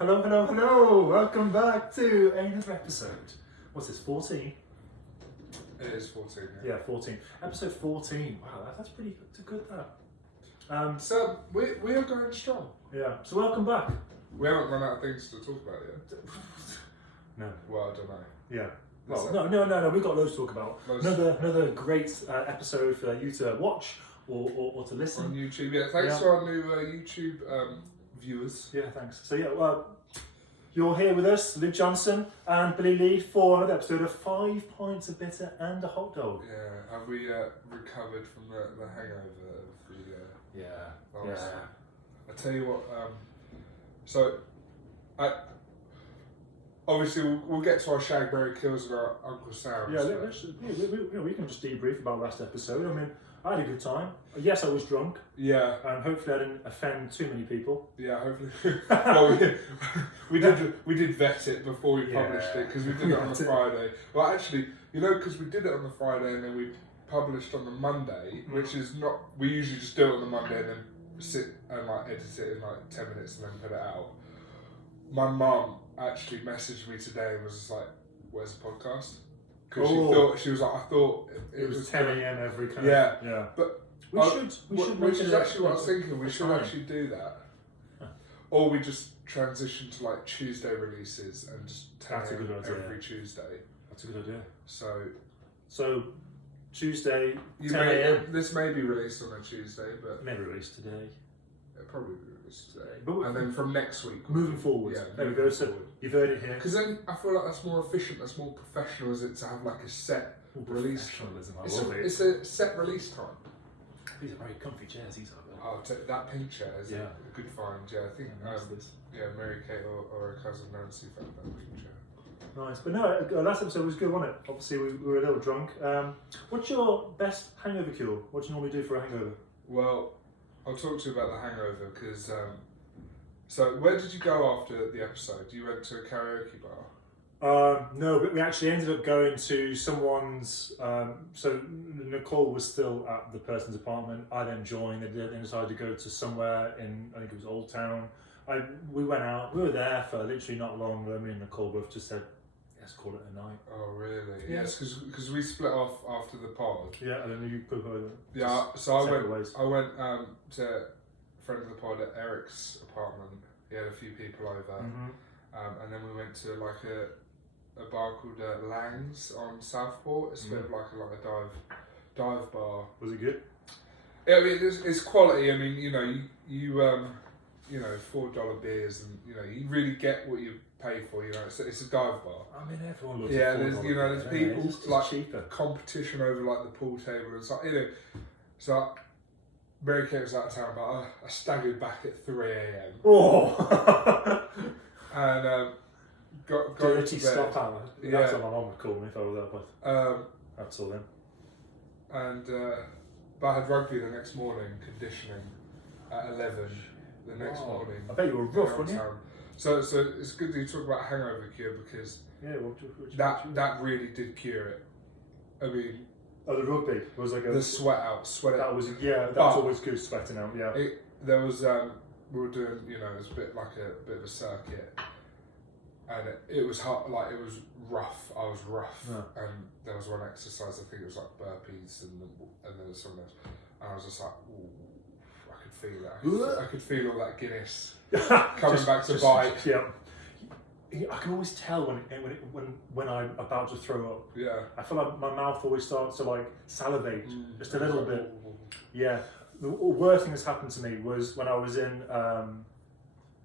Hello, hello, hello! Welcome back to another episode. What's this, 14? It is 14, Yeah, 14. Episode 14. Wow, that's pretty good, that. So, we are going strong. Yeah, so welcome back. We haven't run out of things to talk about yet. No. Well, I don't know. Yeah. Well, no, we've got loads to talk about. Another great episode for you to watch or to listen. On YouTube, yeah. Thanks to our new YouTube viewers. Yeah, thanks. So yeah, you're here with us, Luke Johnson and Billy Lee, for another episode of 5 Pints of Bitter and a Hot Dog. Yeah, have we recovered from the hangover of the Yeah. I tell you what, so obviously we'll get to our Shag Berry Kills and our Uncle Sam. Yeah, we can just debrief about last episode. I mean, I had a good time. Yes, I was drunk. Yeah. And hopefully I didn't offend too many people. Yeah, hopefully. Well, we did vet it before we published it, because we did it on the Friday. Well, actually, because we did it on the Friday and then we published on the Monday, which is not. We usually just do it on the Monday and then sit and edit it in 10 minutes and then put it out. My mum actually messaged me today and was just like, "Where's the podcast?" Because she was like, "I thought it was 10 a.m. every kind yeah. of... Yeah. But we should which is actually what I was thinking. We should actually do that. Or we just transition to Tuesday releases and just 10 every Tuesday. That's a good idea. So Tuesday, 10 a.m. This may be released on a Tuesday, but... Maybe released today. It'll probably be released today. And then from next week... Moving forward. Yeah, there we go. So you've heard it here. Because then I feel like that's more efficient, that's more professional, is it, to have a set release time. It's a set release time. These are very comfy chairs, these are. Oh, that pink chair is a good find. Yeah, I think Mary Kate or her cousin Nancy found that pink chair. Nice, but no, last episode was good, wasn't it? Obviously, we were a little drunk. What's your best hangover cure? What do you normally do for a hangover? Well, I'll talk to you about the hangover because. So, where did you go after the episode? You went to a karaoke bar? No, but we actually ended up going to someone's. So Nicole was still at the person's apartment. I then joined. They decided to go to somewhere in, I think it was Old Town. We went out. We were there for literally not long. Me and Nicole both just said, let's call it a night. Oh, really? Yes, because we split off after the pod. Yeah, and then you put over. Yeah, so I went to a friend of the pod at Eric's apartment. He had a few people over, and then we went to a bar called Lang's on Southport. It's a bit of a dive bar. Was it good? Yeah, I mean it's quality. I mean you $4 beers and you really get what you pay for. It's a dive bar. I mean everyone loves. Yeah, there's people it's cheaper. Competition over the pool table and stuff. So Mary Kate was out of town, but I staggered back at 3 a.m. Oh. And got dirty to bed. Stop hour. Yeah. That's what my mum would call me if I was there, but that's all then. And but I had rugby the next morning, conditioning at 11 the next morning. I bet you were rough, weren't you? So it's good that you talk about hangover cure because that really did cure it. I mean. Oh, the rugby was the sweat out. That was that's always good, sweating out. Yeah. There was we were doing it was a bit of a circuit, and it was hard. It was rough. I was rough, and there was one exercise. I think it was burpees, and there was something else, and I was just ooh, I could feel it. I could feel all that Guinness coming back to bite. Yeah. I can always tell when I'm about to throw up. Yeah. I feel like my mouth always starts to salivate just a little bit. Yeah. The worst thing that's happened to me was when I was in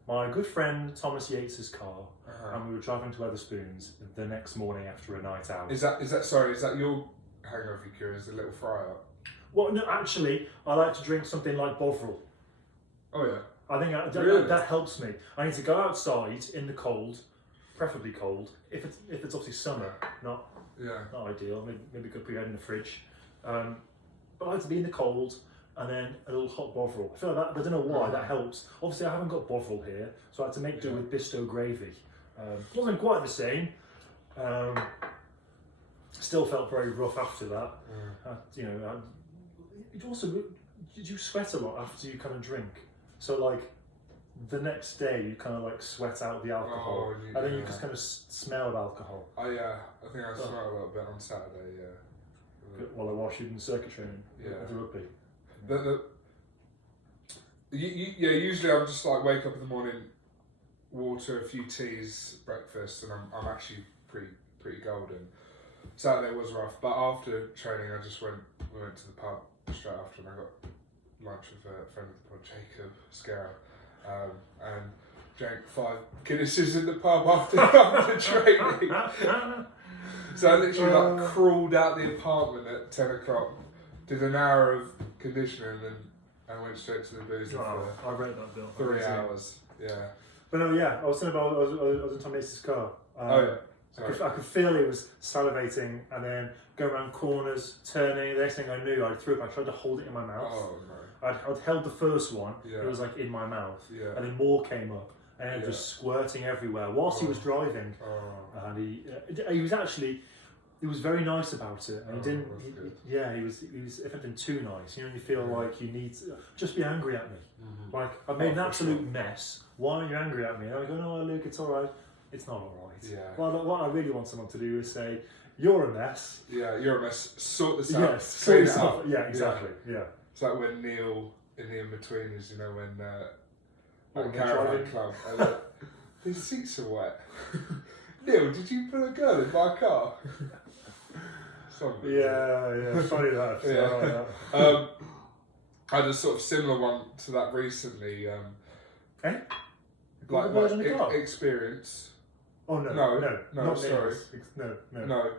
my good friend Thomas Yates's car, and we were driving to Wetherspoons the next morning after a night out. Is that your hangover cure? Is the little fry up? Well, no, actually, I like to drink something like Bovril. Oh yeah. I think that helps me. I need to go outside in the cold. Preferably cold. If it's obviously summer, not ideal. Maybe could put your head in the fridge. But I like to be in the cold and then a little hot Bovril. I feel like that. I don't know why that helps. Obviously, I haven't got Bovril here, so I had to make do with Bisto gravy. It wasn't quite the same. Still felt very rough after that. It also, did you sweat a lot after you kind of drink? So the next day you kind of like sweat out the alcohol, and then you just kind of smell of alcohol. I think I smelled a little bit on Saturday. Yeah. While I was shooting circuit training at the rugby. Usually I'm just like wake up in the morning, water, a few teas, breakfast, and I'm actually pretty golden. Saturday was rough, but after training we went to the pub straight after, and I got lunch with a friend of the pod, Jacob Scarrow, and drank 5 Guinnesses in the pub after training. So I literally crawled out the apartment at 10 o'clock, did an hour of conditioning, and went straight to the booze for I read that bill. 3 hours. Yeah. But no, I was saying about I was in Tom Yates' car. I could feel he was salivating, and then going around corners, turning. The next thing I knew, I threw it. I tried to hold it in my mouth. Oh no! I'd held the first one. It was like in my mouth, and then more came up, and it was just squirting everywhere whilst he was driving. And he was actually. He was very nice about it, and he didn't. He was. If anything, too nice. You know, you feel like you need to just be angry at me. Mm-hmm. Like I made an absolute mess. Why are you angry at me? And I go, no, Luke, it's all right. It's not all right. Yeah. Well, what I really want someone to do is say, you're a mess. Yeah, you're a mess. Sort this out. Yes, sort this out. Yeah, exactly. Yeah. It's like when Neil in the In-Betweeners, you know, when at the caravan club, his seats are wet. Neil, did you put a girl in my car? Yeah, funny that. Yeah. I had a sort of similar one to that recently. Like experience. Oh no, no, sorry. No.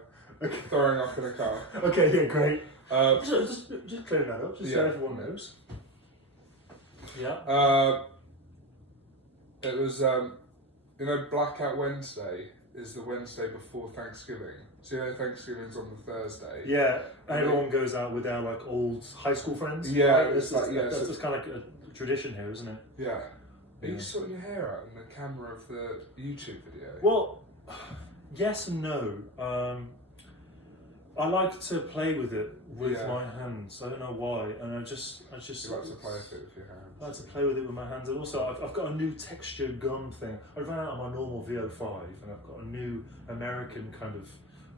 Okay. Throwing up in a car. Okay, yeah, great. Just clear that up, just so everyone knows. Yeah. It was, Blackout Wednesday is the Wednesday before Thanksgiving. So Thanksgiving's on the Thursday. Yeah, and everyone goes out with their like old high school friends. Yeah, right? That's just kind of like a tradition here, isn't it? Yeah. Are you sorting your hair out in the camera of the YouTube video? Well, yes and no. I like to play with it with my hands. I don't know why, and I just. You like to play with it with your hands. I like to play with it with my hands, and also I've got a new textured gun thing. I ran out of my normal VO5, and I've got a new American kind of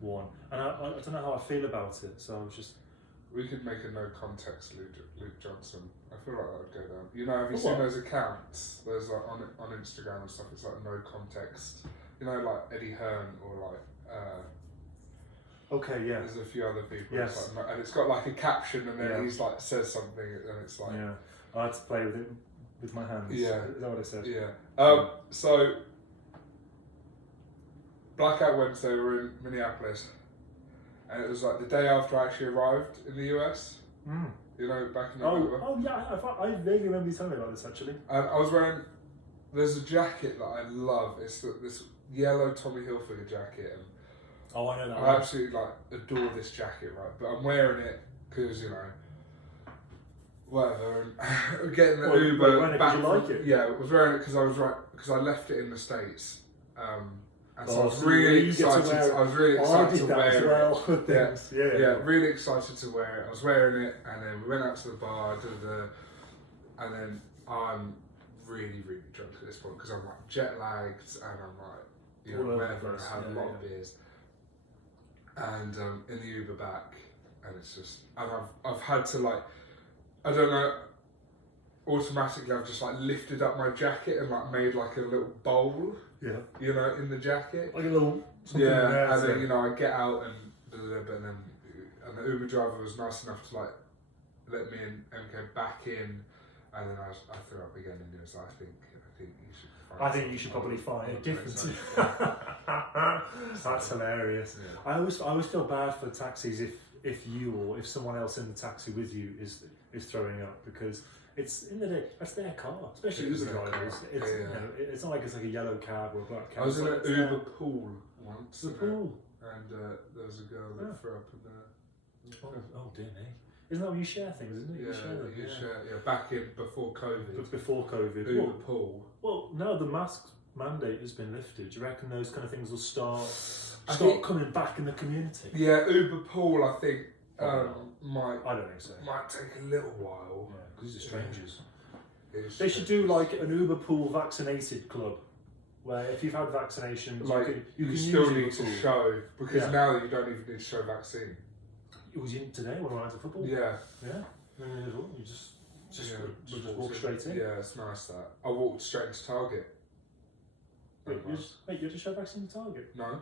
one, and I don't know how I feel about it. So I was just. We could make a no context Luke Johnson. I feel like that would go down. You know, have you seen those accounts? There's like on Instagram and stuff. It's like no context. You know, like Eddie Hearn or like. Okay, yeah. There's a few other people. Yes. It's like, and it's got like a caption, and then he's like says something, and it's like. Yeah. I had to play with it with my hands. Yeah. Is that what I said? Yeah. So. Blackout Wednesday, we were in Minneapolis. And it was like the day after I actually arrived in the US. You know, back in November. Oh yeah, I vaguely remember you telling me about this actually. And I was wearing. There's a jacket that I love. It's this yellow Tommy Hilfiger jacket, and I know that. I absolutely adore this jacket, right? But I'm wearing it because whatever, and getting the Uber back. Did you like it? Yeah, I was wearing it because I left it in the States. And so I was really excited. I was really excited to wear it. Really excited to wear it. I was wearing it, and then we went out to the bar, and then I'm really, really drunk at this point because I'm like jet lagged, and I'm like, whatever. I had a lot of beers, and in the Uber back, and it's just, and I've had to I don't know. Automatically, I've just lifted up my jacket and made a little bowl. Yeah. In the jacket. Like a little. And then I get out and the Uber driver was nice enough to let me and MK back in, and then I threw up again, and he was like, I think you should probably find a different. That's hilarious. Yeah. I always feel bad for taxis if you or if someone else in the taxi with you is throwing up, because it's in the day that's their car, especially Uber drivers. It's not like it's like a yellow cab or a black cab. I was in an Uber pool once. The pool. And there was a girl that threw up in there. Oh dear me. Isn't that when you share things, isn't it? You share. Back in before COVID. But before COVID. Uber pool. Well, now the mask mandate has been lifted. Do you reckon those kind of things will start coming back in the community? Yeah, Uber pool, I think. I don't think so. Might take a little while. Yeah, because these are strangers. They should do like an Uber pool vaccinated club, where if you've had vaccinations, like you can still use need to show, because Yeah. now you don't even need to show vaccine. It was in today when I went to football. Yeah. Yeah. You just walk straight in. Yeah, it's nice that. I walked straight into Target. Wait, you had to show vaccine to Target? No,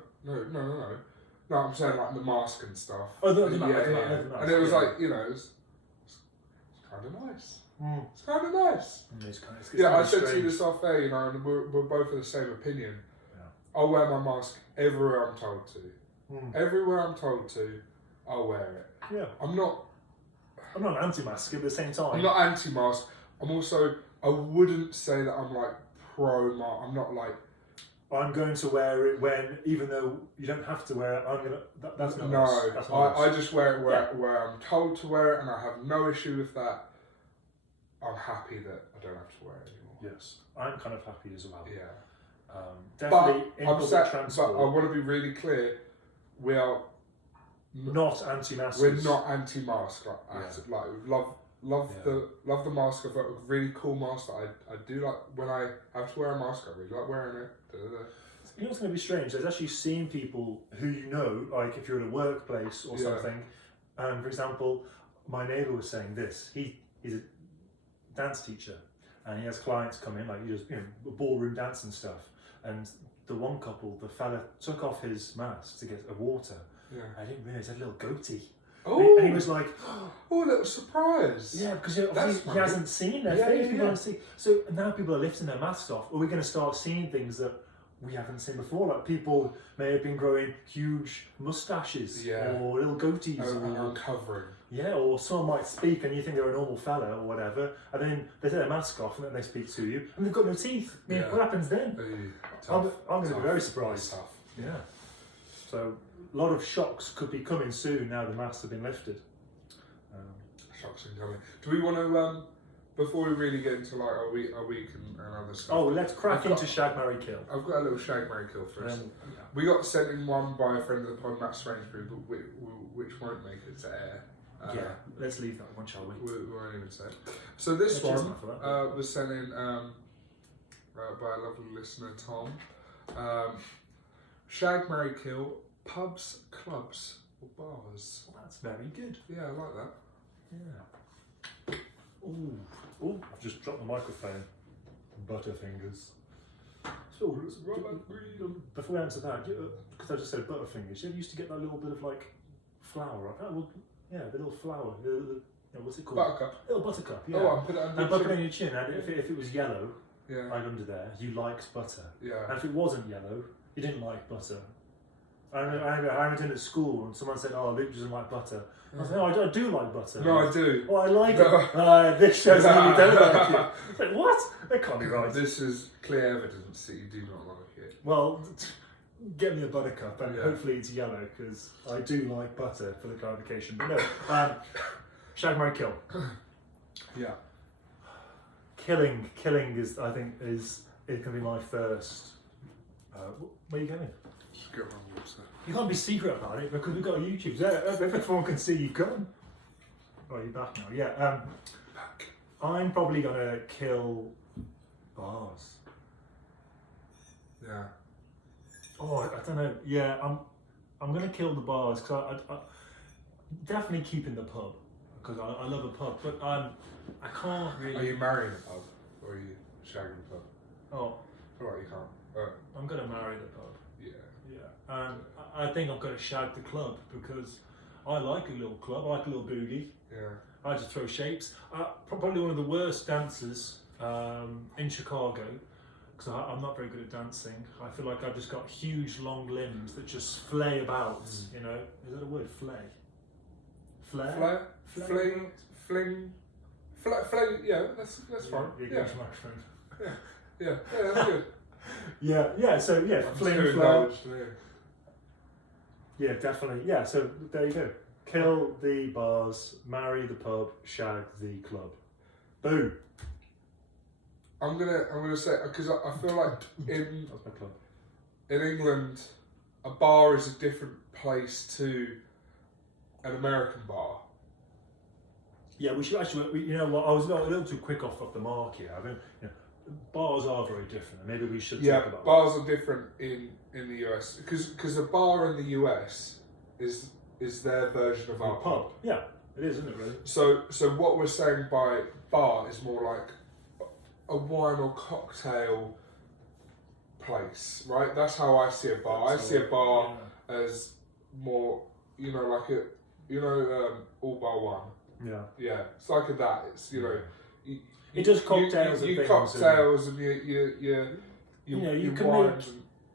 I'm saying like the mask and stuff. Oh, the mask. And it was like, you know, it's kind of nice. It's kind of nice. It's I said to you this off air, you know, and we're both of the same opinion. Yeah. I'll wear my mask everywhere I'm told to. Everywhere I'm told to, I'll wear it. Yeah. I'm not an anti-mask, but at the same time. I'm not anti-mask. I'm also, I wouldn't say that I'm like pro-mask. I'm not like, I'm going to wear it when, even though you don't have to wear it, I'm going to, that's not no, us. That's not I us. just wear it where I'm told to wear it, and I have no issue with that. I'm happy that I don't have to wear it anymore. Yes, I'm kind of happy as well. Yeah. Definitely in public transport. But I want to be really clear, we are not anti-maskers. We're not anti-mask. Like love the mask. I've got a really cool mask that I do like. When I have to wear a mask, I really like wearing it. You know what's going to be strange? There's actually seen people who you know, like if you're at a workplace or something, and for example, my neighbour was saying this. He's a dance teacher, and he has clients come in, like he does, ballroom dance and stuff. And the one couple, the fella took off his mask to get a water. Yeah. I didn't realise he had a little goatee. Oh, and he was like, "Oh, a little surprise!" Yeah, because he hasn't seen their face. People don't see. So now people are lifting their masks off. Are we going to start seeing things that we haven't seen before? Like people may have been growing huge mustaches or little goatees, and uncovering. Yeah, or someone might speak and you think they're a normal fella or whatever, and then they take their mask off and then they speak to you and they've got no teeth. I mean, what happens then? I'm going to be very surprised. Tough. Yeah. So a lot of shocks could be coming soon now the masks have been lifted. Shocks are coming. Do we want to, before we really get into like our week and other stuff? Oh, let's crack into Shag, Marry, Kill. I've got a little Shag, Marry, Kill for us. We got sent in one by a friend of the pod, Matt Strangebury, but which won't make it to air. Let's leave that one, shall we? We won't even say it. So this one was sent in by a lovely listener, Tom. Shag, Marry, Kill, pubs, clubs, or bars. That's very good. Yeah, I like that. Yeah. Ooh, I've just dropped the microphone. Butterfingers. So, before we answer that, because I just said butterfingers, you used to get that little bit of like flour. The little flour. What's it called? Buttercup. Little buttercup, yeah. Oh, and put it on your chin. And if it was yellow, right under there, you liked butter. Yeah. And if it wasn't yellow, you didn't like butter. I remember doing it at school and someone said, "Oh, Luke doesn't like butter." I said, "No, I do like butter." No, I do. Oh, I like it. This shows that you don't like it. It's like, what? That can't be right. This is clear evidence that you do not like it. Well, get me a buttercup and hopefully it's yellow because I do like butter for the clarification. But no, Shag, Marry, Kill. Yeah. Killing is, I think, is going to be my first. Where are you going? Just get my water. You can't be secret about it because we've got a YouTube. Everyone can see you've gone. Oh, you're back now. Yeah. Back. I'm probably gonna kill bars. Yeah. Oh, I don't know. Yeah, I'm gonna kill the bars because I definitely keeping the pub because I love a pub, but I can't really. Are you marrying the pub or are you shagging the pub? Oh, I feel like you can't. I'm gonna marry the pub. Yeah. Yeah, and I think I'm gonna shag the club because I like a little club. I like a little booty. Yeah. I just throw shapes. Probably one of the worst dancers in Chicago because I'm not very good at dancing. I feel like I've just got huge long limbs that just flay about. You know, is that a word? Flay. Flare. Fling. Flay. Yeah, that's fine. Yeah. Yeah, that's good. yeah. So fling, flare. Yeah, definitely. Yeah, so there you go. Kill the bars, marry the pub, shag the club. Boom. I'm gonna say because I feel like in That's my club. In England, a bar is a different place to an American bar. Yeah, we should actually. You know what? I was a little too quick off the mark here. I mean, bars are very different. Maybe we should talk about bars are different in the US because a bar in the US is their version of our pub. Yeah, it is, isn't it? Really. So what we're saying by bar is more like a wine or cocktail place, right? That's how I see a bar. I see a bar as more, like all bar one. Yeah. Yeah, it's like that. It's it does cocktails and you things. Cocktails and you can wines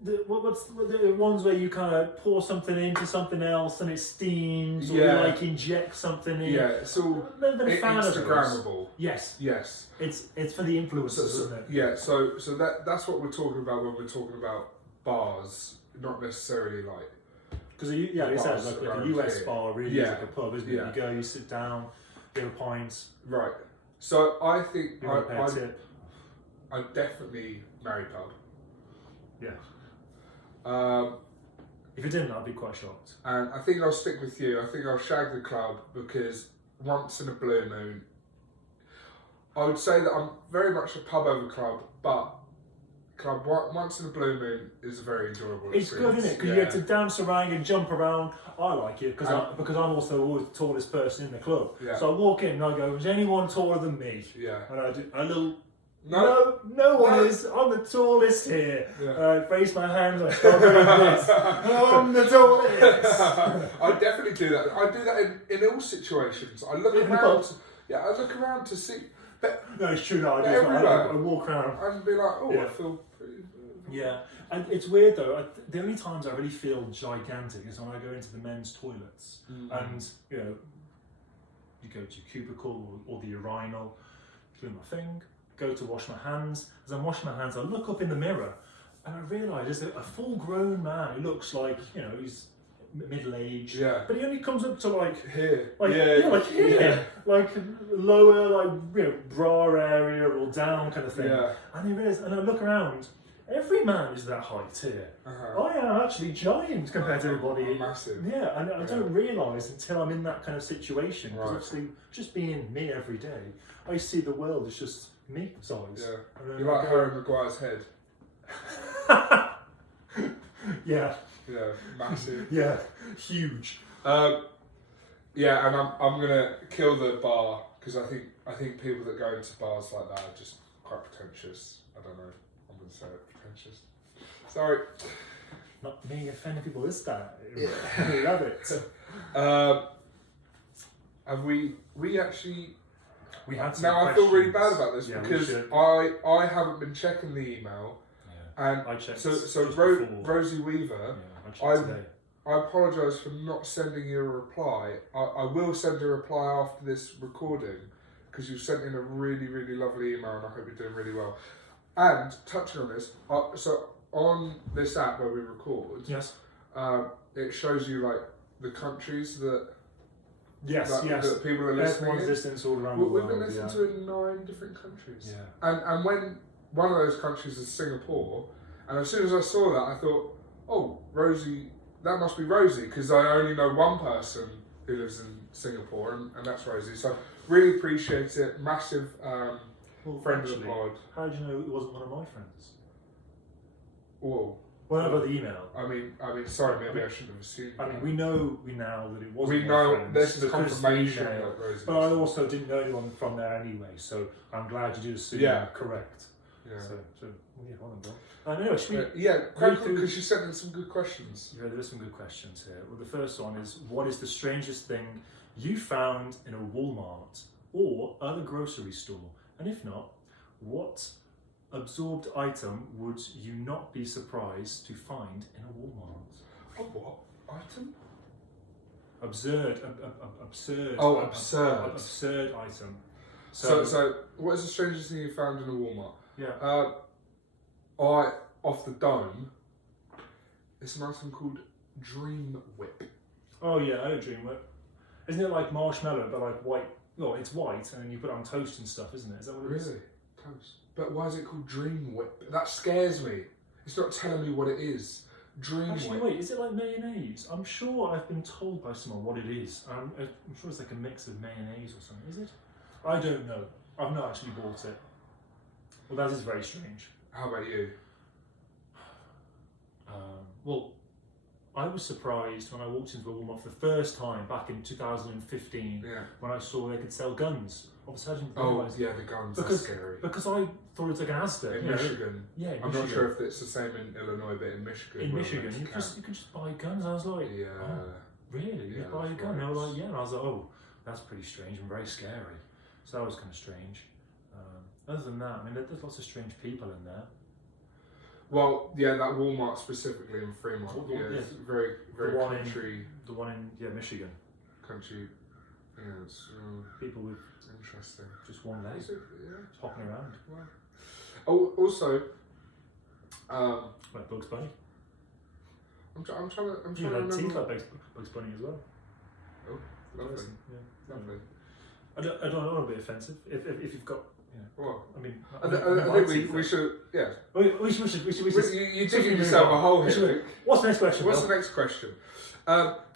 make what's the ones where you kind of pour something into something else and it steams, or you like inject something in. Yeah, it's all Instagrammable. Yes. It's for the influencers, isn't it? Yeah. So that's what we're talking about when we're talking about bars, not necessarily like. Because it sounds like a US bar really is like a pub, isn't it? You go, you sit down, get a pint. Right. So I think I definitely marry pub. Yeah. If you didn't, I'd be quite shocked. And I think I'll stick with you. I think I'll shag the club because once in a blue moon, I would say that I'm very much a pub over club, but club once in a blue moon is a very enjoyable experience. It's good, isn't it? Because you get to dance around and jump around. I like it because I'm also always the tallest person in the club. Yeah. So I walk in and I go, is anyone taller than me? Yeah. And I do a little. No one is. I'm the tallest here. Yeah. I raise my hands. I start doing this. I'm the tallest. I definitely do that. I do that in all situations. I look around. I look around to see. But no, it's true. No, I walk around and be like, I feel pretty. Yeah, and it's weird though. The only times I really feel gigantic is when I go into the men's toilets, and you go to cubicle or the urinal, do my thing, go to wash my hands. As I'm washing my hands, I look up in the mirror, and I realise there's a full-grown man who looks like he's middle-aged, but he only comes up to like here, like lower, bra area or down kind of thing. And I look around. Every man is that height here. I am actually giant compared to everybody. Massive. Yeah, and I don't realise until I'm in that kind of situation. Because obviously, just being me every day, I see the world as just me size. Yeah. You're like Harry Maguire's head. Yeah. Yeah, massive. Yeah, huge. And I'm gonna kill the bar because I think people that go into bars like that are just quite pretentious. I don't know. I'm gonna say it, pretentious. Sorry. Not me offending people this time. Yeah. I love it. Have we actually? We had some now questions. I feel really bad about this because I haven't been checking the email. And I checked. So Rosie Weaver, I apologise for not sending you a reply. I will send a reply after this recording because you sent in a really, really lovely email and I hope you're doing really well. And touching on this, so on this app where we record, it shows you like the countries that that people are listening in. All around the world. We've been listening to in 9 different countries. Yeah. And when one of those countries is Singapore, and as soon as I saw that, I thought, oh, Rosie, that must be Rosie, because I only know one person who lives in Singapore, and that's Rosie. So really appreciate it. Massive friend of the pod. How did you know it wasn't one of my friends? Whoa. Well, about the email. I mean, sorry, maybe I shouldn't have assumed. I mean, we know now that it wasn't. We know friends this is confirmation that Rosie. But I also didn't know anyone from there anyway, so I'm glad you did assume correct. Yeah. So hold on, bro. Anyway, should we? Because you sent in some good questions. Yeah, there are some good questions here. Well, the first one is: what is the strangest thing you found in a Walmart or other grocery store? And if not, what absorbed item would you not be surprised to find in a Walmart? A what item? Absurd. Oh, absurd. Absurd item. So, what is the strangest thing you found in a Walmart? Yeah. Off the dome, it's an item called Dream Whip. Oh yeah, I know Dream Whip. Isn't it like marshmallow, but like white? No, it's white, and then you put it on toast and stuff, isn't it? Is that what it is? Really? Toast. But why is it called Dream Whip? That scares me. It's not telling me what it is. Dream Actually, Wheat. wait, is it like mayonnaise? I'm sure I've been told by someone what it is. I'm sure it's like a mix of mayonnaise or something. Is it? I don't know. I've not actually bought it. Well, that is very strange. How about you? Well, I was surprised when I walked into a Walmart for the first time back in 2015 when I saw they could sell guns. Obviously, I didn't realise. Yeah, the guns are scary. Because I thought it was like an Asda. In Michigan. Yeah, I'm not sure if it's the same in Illinois, but in Michigan. In Michigan, you can just buy guns. I was like, yeah. Oh, really? You buy a gun? And they were like, yeah. And I was like, oh, that's pretty strange and very scary. So that was kind of strange. Other than that, I mean, there's lots of strange people in there. Well, yeah, that Walmart specifically in Fremont, it's very, very country. The one in Michigan. Country, yeah, it's people with interesting. Just one leg, just hopping around. Wow. Oh, also, like Bugs Bunny. I'm trying to You had remember. teeth like Bugs Bunny as well. Oh, lovely, lovely. I don't want to be offensive. If you've got. Well, I mean, I think we should, yeah. We should. You digging yourself a hole here. What's the next question? What's the next question?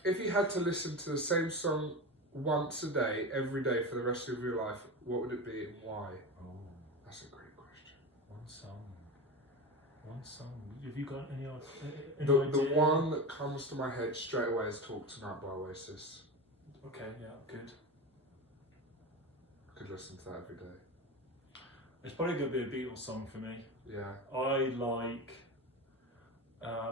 If you had to listen to the same song once a day, every day for the rest of your life, what would it be and why? Oh, that's a great question. One song. Have you got any other? The one that comes to my head straight away is "Talk Tonight" by Oasis. Okay, yeah, good. I could listen to that every day. It's probably going to be a Beatles song for me. Yeah. I like.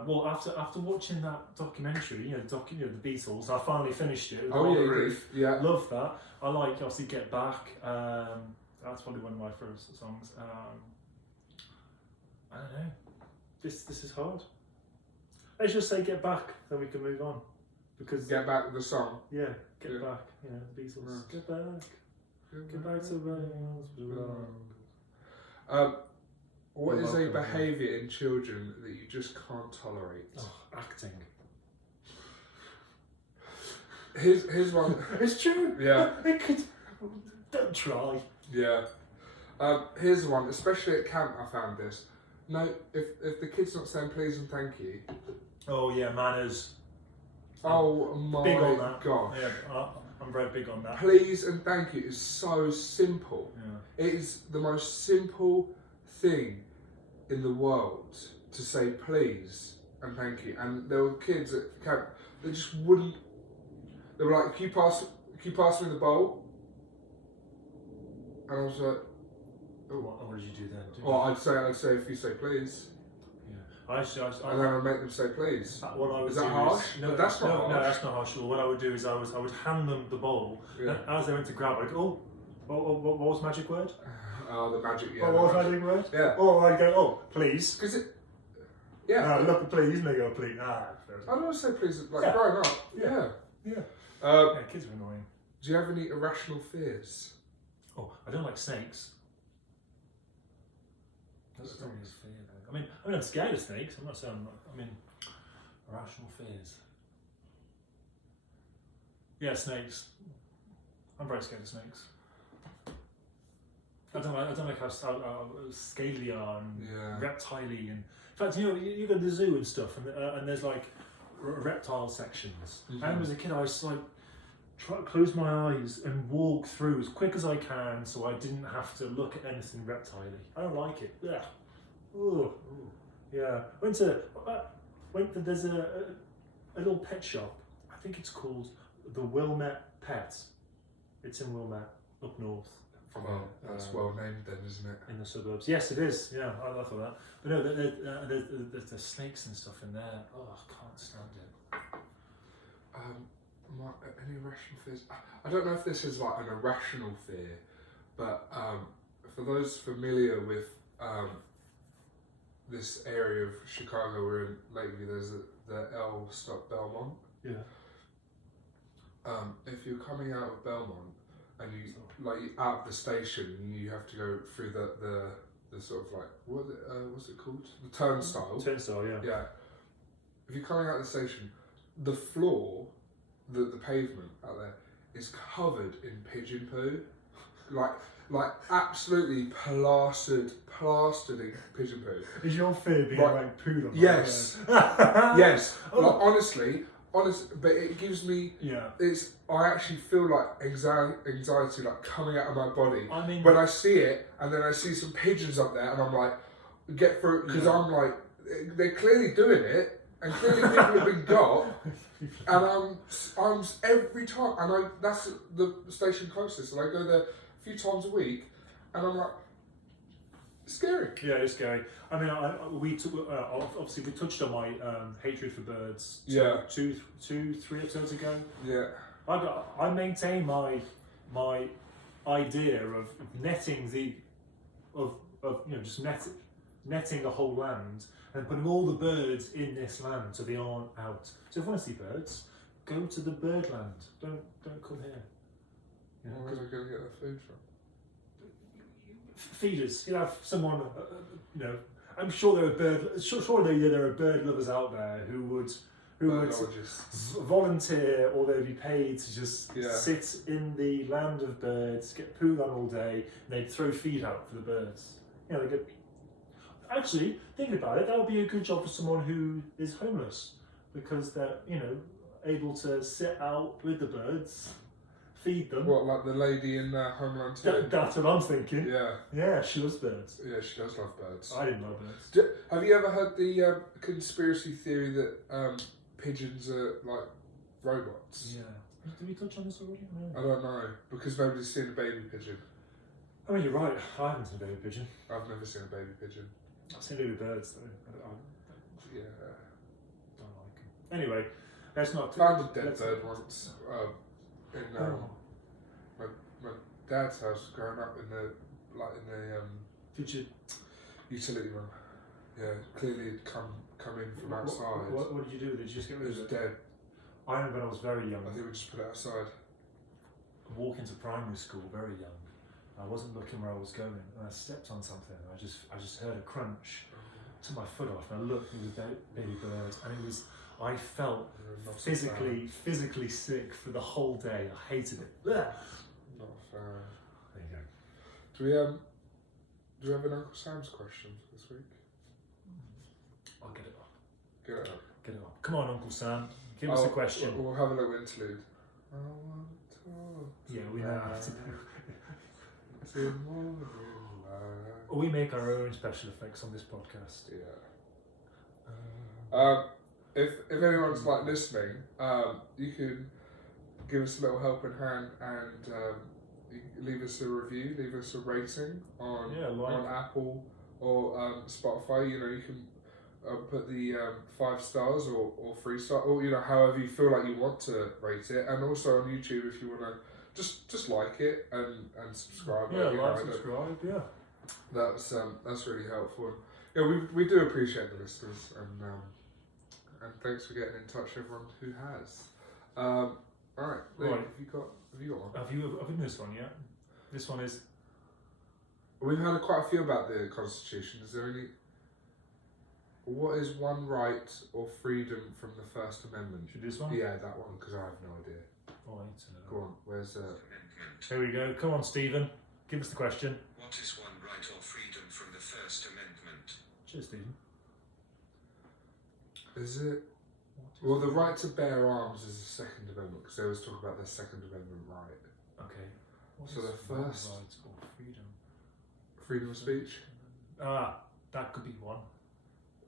Well, after watching that documentary, the Beatles, I finally finished it. Yeah. Love that. I like obviously Get Back. That's probably one of my favourite songs. I don't know. This is hard. Let's just say Get Back, then we can move on. Because Get Back the song. Yeah, Get Back. The Beatles. Right. Get back. Get back to where you belong. What is a behaviour in children that you just can't tolerate? Oh, acting. Here's one. It's true. Yeah. Don't try. Yeah. Here's one, especially at camp I found this. No, if the kid's not saying please and thank you. Oh yeah, manners. Oh my big on that. gosh. Yeah, I'm very big on that. Please and thank you is so simple. Yeah. It is the most simple thing in the world to say please and thank you. And there were kids at camp that just wouldn't. They were like, can you pass me the bowl? And I was like, oh. What did you do then? I'd say if you say please. Yeah. And then I'd make them say please. What I would is that do harsh? No, that's not harsh. No, that's not harsh. What I would do is I would hand them the bowl. Yeah. And as they went to grab it, I'd go, what was the magic word? The magic, yeah. What was the magic word? Yeah. Oh, I'd go, please. Because it, yeah. Look, please, and they go, please. I don't want to say please, like growing up. Yeah. Kids are annoying. Do you have any irrational fears? Oh, I don't like snakes. That's not really a fear, though. I mean, I'm scared of snakes. I'm not saying irrational fears. Yeah, snakes. I'm very scared of snakes. I don't like how scaly they are and reptile-y. And in fact, you go to the zoo and stuff, and there's like reptile sections. Mm-hmm. And as a kid, I was like, close my eyes and walk through as quick as I can, so I didn't have to look at anything reptile-y. I don't like it. Ugh. Ooh. Yeah. Went to there's a little pet shop. I think it's called the Wilmette Pet. It's in Wilmette, up north. Well, that's well named then, isn't it? In the suburbs. Yes, it is. Yeah, I thought that. But no, there's snakes and stuff in there. Oh, I can't stand it. Any irrational fears? I don't know if this is like an irrational fear, but for those familiar with this area of Chicago, we're in Lakeview, there's the L stop Belmont. Yeah. If you're coming out of Belmont and you out of the station, you have to go through the sort of like what's it called? The turnstile. Turnstile, yeah. Yeah. If you're coming out of the station, the floor, the pavement out there is covered in pigeon poo. like absolutely plastered in pigeon poo. Is your fear being like pooed on? Yes. Yes. Oh. Like, honestly, but it gives me. Yeah. I actually feel like anxiety like coming out of my body. I mean, when I see it, and then I see some pigeons up there, and I'm like, get through, because I'm like, they're clearly doing it, and clearly people have been got, and I'm every time, and that's the station closest, and I go there a few times a week, and I'm like, it's scary. Yeah, it's scary. I mean, obviously we touched on my hatred for birds. Two, 3 episodes ago. Yeah. I maintain my idea of netting just netting the whole land and putting all the birds in this land so they aren't out. So if you want to see birds, go to the bird land. Don't come here. You know, where are they going to get their food from? Feeders. You have someone. I'm sure there are bird lovers out there who would volunteer, or they'd be paid to just sit in the land of birds, get pooed on all day, and they'd throw feed out for the birds. They get. Actually, think about it. That would be a good job for someone who is homeless, because they're able to sit out with the birds, feed them. What, like the lady in Homeland 2? That's what I'm thinking. Yeah. Yeah, she loves birds. Yeah, she does love birds. I didn't love birds. Have you ever heard the conspiracy theory that pigeons are like robots? Yeah. Did we touch on this already? No. I don't know, because nobody's seen a baby pigeon. I mean, you're right. I haven't seen a baby pigeon. I've never seen a baby pigeon. I've seen baby birds though. Yeah. Don't like them. Anyway, let's not. Found a dead bird once in my dad's house growing up in the Did you? Utility room. Yeah, clearly it'd come in from outside. What did you do? Did you just get rid of it? It was dead. I remember when I was very young. I think we just put it outside. Walking to primary school, very young. I wasn't looking where I was going, and I stepped on something. And I just heard a crunch. Took my foot off, and I looked. It was a baby bird, and it was. I felt physically sick for the whole day. I hated it. Ugh. Not fair. There you go. Do we have an Uncle Sam's question this week? I'll get it up. Get it up. Get it up. Come on, Uncle Sam. Give us a question. We'll have a little interlude. I want to talk. Yeah, we know how to do it. We make our own special effects on this podcast. Yeah. If anyone's like listening, you can give us a little helping hand and leave us a review, leave us a rating on Apple or Spotify. You can put the 5 stars or 3 stars, or however you feel like you want to rate it, and also on YouTube if you want to just like it and subscribe. Subscribe. Yeah. That's really helpful. Yeah, we do appreciate the listeners, and thanks for getting in touch, everyone who has. All right, Lee, have you got one? Have you this one yet? This one is. We've had quite a few about the Constitution. Is there any? What is one right or freedom from the First Amendment? Should we do this one? Yeah, that one, because I have no idea. Oh, I need to know. Go on, where's Here we go. Come on, Stephen. Give us the question. What is one right or freedom from the First Amendment? Cheers, Stephen. Is it? Well, the right to bear arms is the Second Amendment, because they always talk about the Second Amendment right. Okay. So the first right or freedom. Freedom of speech. That could be one.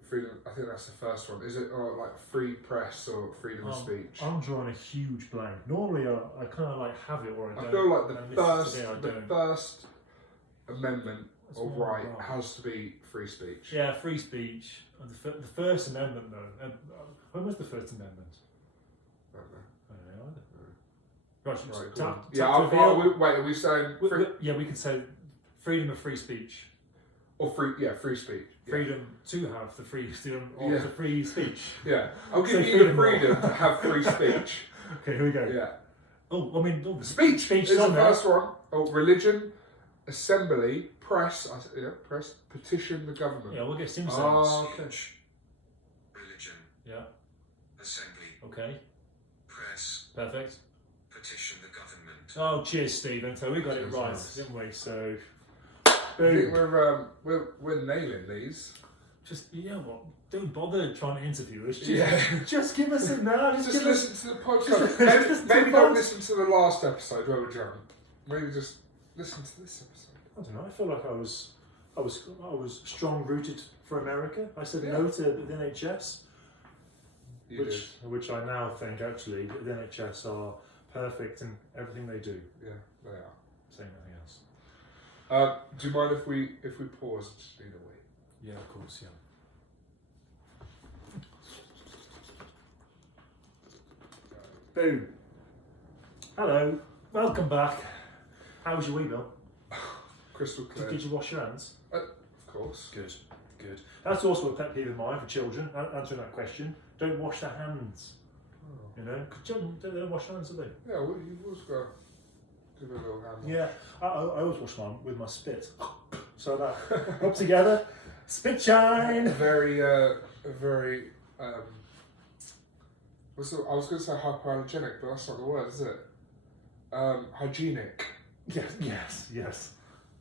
Freedom. I think that's the first one. Is it like free press or freedom of speech? I'm drawing a huge blank. Normally, I kind of like have it or I don't. I feel like the first amendment or right has to be free speech. Yeah, free speech. The First Amendment, though. When was the First Amendment? I don't know. I don't know either. Right, wait, are we saying... we could say freedom of free speech. Or free speech. Yeah. Freedom to have the freedom of the free speech. Yeah, I'll give you the freedom to have free speech. Okay, here we go. Yeah. The speech is the first one. religion, assembly, press, petition the government. Yeah, we'll get Sim okay. Religion. Yeah. Assembly. Okay. Press. Perfect. Petition the government. Oh, cheers, Stephen. So we got it right, didn't we? So, I think we're nailing these. Just what? Don't bother trying to interview us. Just give us it now. Just listen to the podcast. Maybe don't listen to the last episode where we jumped. Maybe just listen to this episode. I don't know. I feel like I was strong rooted for America. I said no to the NHS, which I now think actually the NHS are perfect in everything they do. Yeah, they are. Saying nothing else. Do you mind if we pause and just need a wait? Yeah, of course. Yeah. Boom. Hello. Welcome back. How was your week, Bill? Crystal clear. Did you wash your hands? Of course. Good. That's also a pet peeve of mine for children. Answering that question, don't wash their hands. Oh. You know, because children don't wash their hands, do they? Yeah, well, you've always got to give it a little hand wash. Yeah, I always wash mine with my spit. So that up together, spit shine. Very. I was going to say hypoallergenic, but that's not the word, is it? Hygienic. Yes.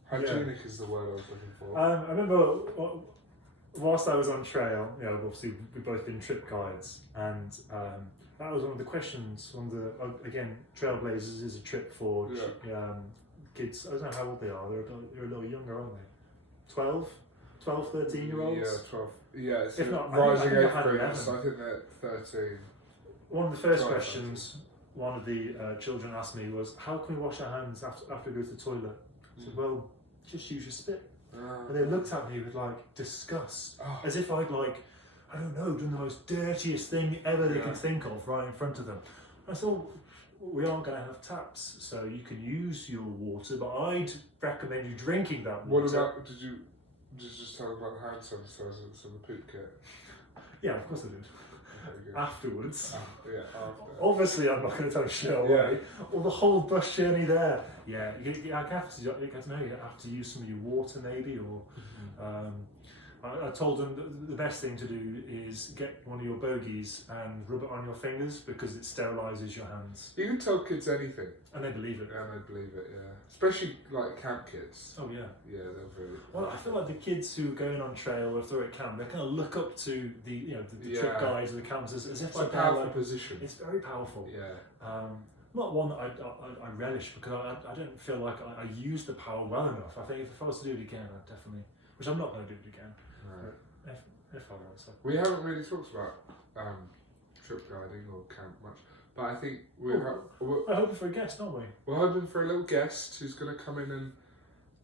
Hygienic is the word I was looking for. I remember whilst I was on trail, obviously we've both been trip guides, and that was one of the questions. One of the again, Trailblazers is a trip for kids. I don't know how old they are. They're a little younger, aren't they? 12, 13-year-olds. Yeah, 12. Yeah, it's if not, rising age I groups. I think they're 13. One of the first questions one of the children asked me was, "How can we wash our hands after we go to the toilet?" I said, "Well, just use your spit." And they looked at me with disgust, as if I'd I don't know, done the most dirtiest thing ever they can think of right in front of them. I thought, we aren't going to have taps, so you can use your water, but I'd recommend you drinking that water. What about, did you just tell them about hand sanitizer and the poop kit? Yeah, of course I did. Afterwards. After. Obviously, I'm not going to tell you straight away. Or the whole bus journey there. Yeah, you have to use some of your water maybe, or I told them the best thing to do is get one of your bogies and rub it on your fingers because it sterilises your hands. You can tell kids anything. And they believe it. Yeah, they believe it, yeah. Especially camp kids. Oh, yeah. Yeah, they'll really... Well, I feel like the kids who are going on trail, or if they're at camp, they kind of look up to the trip guides or the campers as if it's a powerful position. It's very powerful. Yeah. Not one that I relish, because I don't feel like I use the power well enough. I think if I was to do it again, I'd definitely... Which I'm not going to do it again. Right. If I was. So. We haven't really talked about trip guiding or camp much, but I think we're hoping for a guest, aren't we? We're hoping for a little guest who's going to come in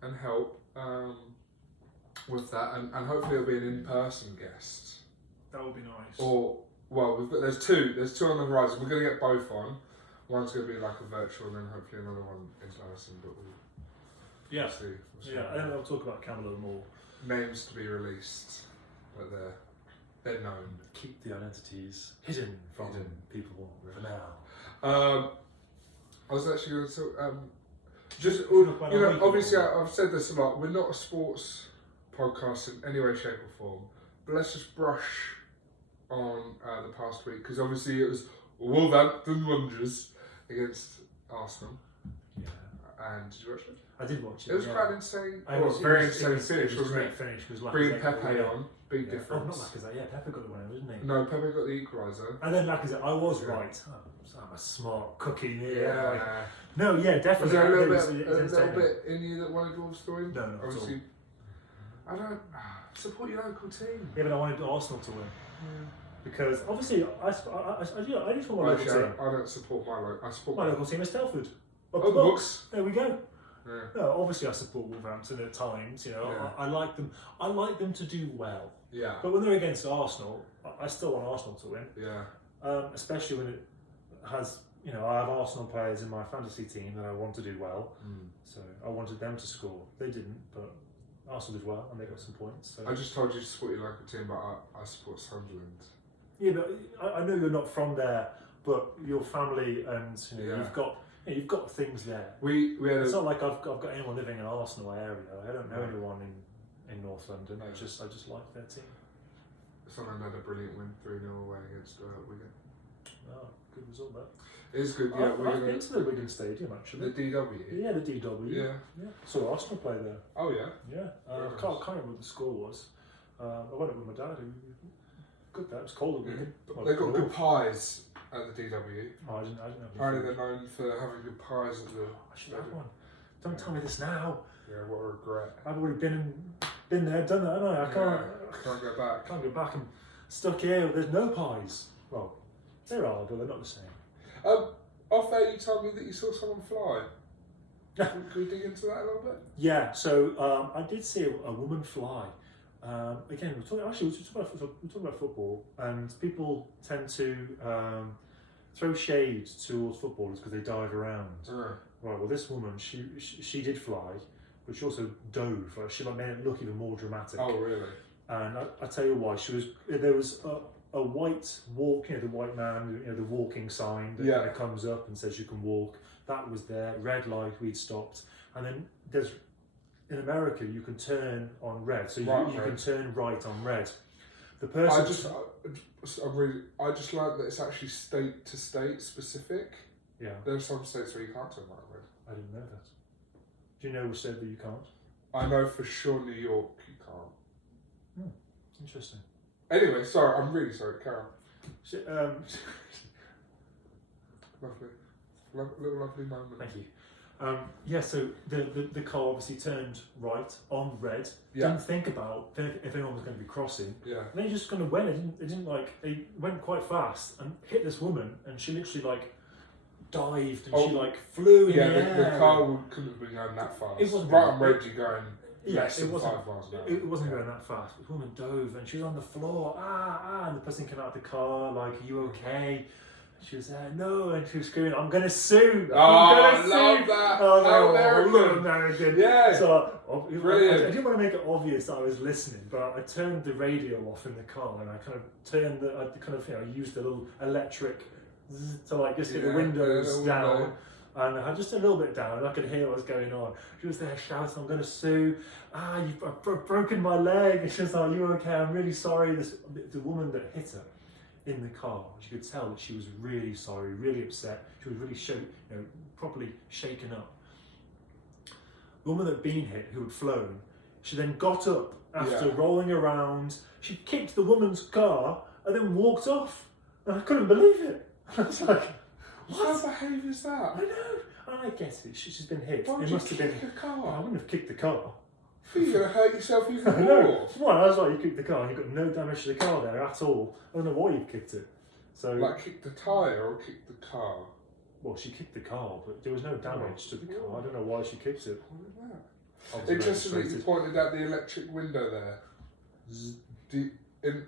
and help with that, and hopefully it'll be an in-person guest. That would be nice. Or there's two on the horizon. We're going to get both on. One's going to be like a virtual, and then hopefully another one in person. But we'll see. And then we'll talk about Cam a little more. Names to be released, but they're known. Keep the identities hidden from people for now. I was actually going to obviously I've said this a lot. We're not a sports podcast in any way, shape, or form. But let's just brush on the past week, because obviously it was Wolverhampton Wanderers against Arsenal. Yeah. And did you watch it? I did watch it. It was quite insane. It was very insane finish, wasn't it? Finish was Bringing Pepe on, big difference. Oh, not Lacazette. Yeah, Pepe got the winner, didn't he? No, Pepe got the equaliser. And then Lacazette, I was right. I'm a smart cookie here. Yeah. No, yeah, definitely. Was there a little bit in you that wanted Wolves to win? No, not obviously. I don't support your local team. Yeah, but I wanted Arsenal to win. Yeah. Because obviously, I just want my local team. I don't support my local. I support my local team is Telford. The Books. There we go. Yeah. No, obviously I support Wolverhampton at times. I like them. I like them to do well. Yeah. But when they're against Arsenal, I still want Arsenal to win. Yeah. Especially when it has. I have Arsenal players in my fantasy team that I want to do well. So I wanted them to score. They didn't, but Arsenal did well and they got some points. So. I just told you to support your local team, but I support Sunderland. Yeah, but I know you're not from there, but your family and you've got things there. It's not like I've got anyone living in Arsenal area. I don't know anyone in North London. I just like their team. Sunderland had a brilliant win, 3-0 away against Wigan. Oh, good result that. It is good, yeah. I've been to the Wigan Stadium actually. The DW? Yeah, the DW. Yeah. Saw Arsenal play there. Oh, yeah? Yeah. I can't remember what the score was. I went up with my dad. Good that. It was cold at Wigan. They've got good pies at the DW. Oh, I didn't have Apparently they're known for having good pies at the... I should have one. Don't tell me this now. Yeah, what a regret. I've already been there, done that, haven't I? I can't go back. Can't go back. I'm stuck here. There's no pies. Well, there are, but they're not the same. Off air, you told me that you saw someone fly. Can we dig into that a little bit? Yeah, so I did see a woman fly. Again, we're talking about football, and people tend to throw shade towards footballers because they dive around. Right. Well, this woman, she did fly, but she also dove. Like she made it look even more dramatic. Oh, really? And I tell you why. There was a white walk, the white man, the walking sign that kind of comes up and says you can walk. That was there. Red light. We'd stopped, and then there's. In America, you can turn on red, so you can turn right on red. The person. I just learned that it's actually state to state specific. Yeah. There are some states where you can't turn right on red. I didn't know that. Do you know which state that you can't? I know for sure New York you can't. Interesting. Anyway, sorry, I'm really sorry, Carol. Lovely moment. Thank you. So the car obviously turned right on red. Yeah. Didn't think about if anyone was going to be crossing. Yeah. And they just kind of went. They went quite fast and hit this woman, and she literally dived and she flew in the air. The car couldn't have been going that fast. It wasn't right on red. You're going less than 5 miles an hour. It wasn't going that fast. The woman dove and she was on the floor. And the person came out of the car like, "Are you okay?" She was there, no, and she was screaming, "I'm going to sue! I love that! Oh, How American! American! Yeah! So, brilliant. I didn't want to make it obvious that I was listening, but I turned the radio off in the car and I kind of used a little electric to just get the windows down. And I had just a little bit down and I could hear what was going on. She was there shouting, "I'm going to sue. I've broken my leg." And she was like, "Are you okay? I'm really sorry." The woman that hit her in the car, you could tell that she was really sorry, really upset. She was really properly shaken up. The woman that had been hit, who had flown, she then got up after rolling around. She kicked the woman's car and then walked off. And I couldn't believe it. I was like, what behaviour is that? I know. And I get it. She's been hit. Why would you kick the car? I wouldn't have kicked the car. You're going to hurt yourself even more. No. Well, I was like, you kicked the car and you've got no damage to the car there at all. I don't know why you kicked it. So, kick the tyre or kick the car? Well, she kicked the car, but there was no damage to the car. I don't know why she kicked it. Interesting that you pointed out the electric window there.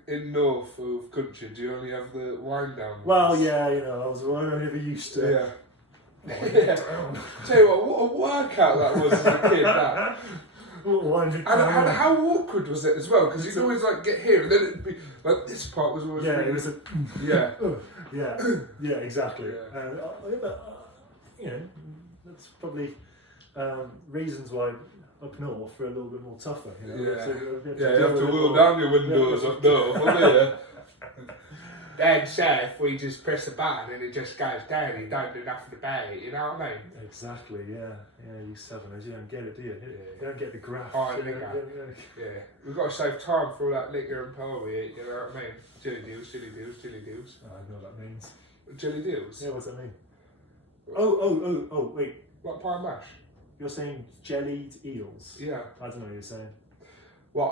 In north of country, do you only have the wind down ones? Well, yeah, I was never used to. Yeah. Tell you what a workout that was as a kid. That. And how awkward was it as well? Because you'd always get here, and then it'd be this part was always it was yeah, exactly. Yeah. That's probably reasons why up north we're a little bit more tougher. You have to wheel down your windows up north. Down south, we just press a button and it just goes down. You don't do nothing about it. You know what I mean? Exactly. Yeah. You Southerners, you don't get it, do you? You don't get the graph. Yeah. We've got to save time for all that liquor and pie we eat. You know what I mean? Jelly deals. Oh, I know what that means. Jelly deals? Yeah, what's that mean? Oh, wait. Like pie and mash? You're saying jellied eels? Yeah. I don't know what you're saying. Well,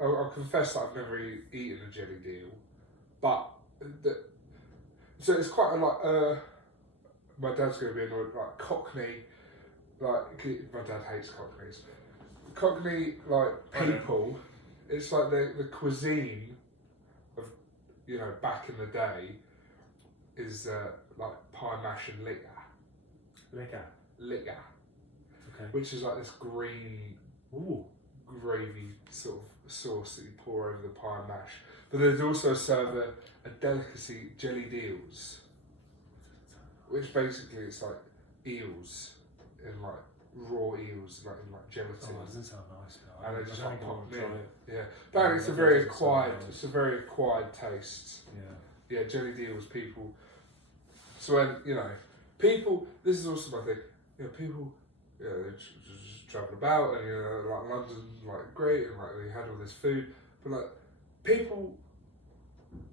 I'll confess that I've never eaten a jelly deal. But, so it's quite a lot, my dad's going to be annoyed, Cockney, my dad hates Cockneys. Cockney, people, it's the cuisine of, back in the day is, pie mash and liquor. Liquor. Okay. Which is this green gravy sort of sauce that you pour over the pie and mash. But there's also serve a delicacy, jelly deals, which basically it's eels in raw eels in gelatin. Oh, it doesn't sound nice. And they just pop in. Yeah, apparently it's a very acquired taste. Yeah. jelly deals, people. So when, you know, people, this is also my thing, you know, people, you know, they're just travelling about and, you know, like London's like great and like we had all this food, but like people